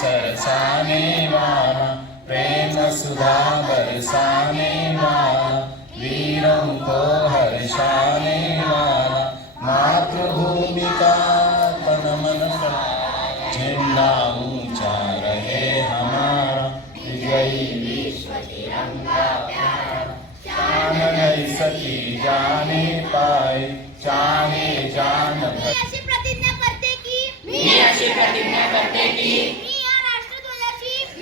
सरसाने वाला प्रेम सुधा बरसाने वाला वीरं को हर्षाने वाला मातृभूमिका तनमन झंडा ऊंचा रहे हमारा विजयी विश्व तिरंगा शान जाने पाए जाने जान प्रतिज्ञा करते की मी अशी प्रतिज्ञा करते की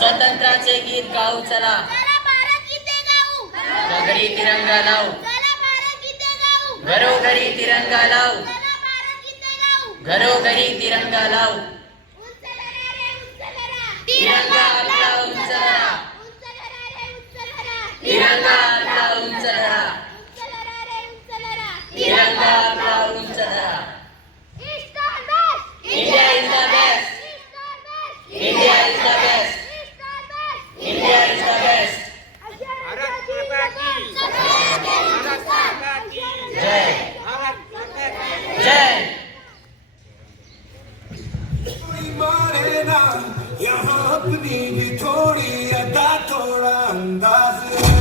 स्वातंत्र्याचे गीत गाऊ चला. घरी तिरंगा लाव. घरोघरी तिरंगा लाव. घरोघरी तिरंगा लाव. तिरंगा तिरंगा अंदाज़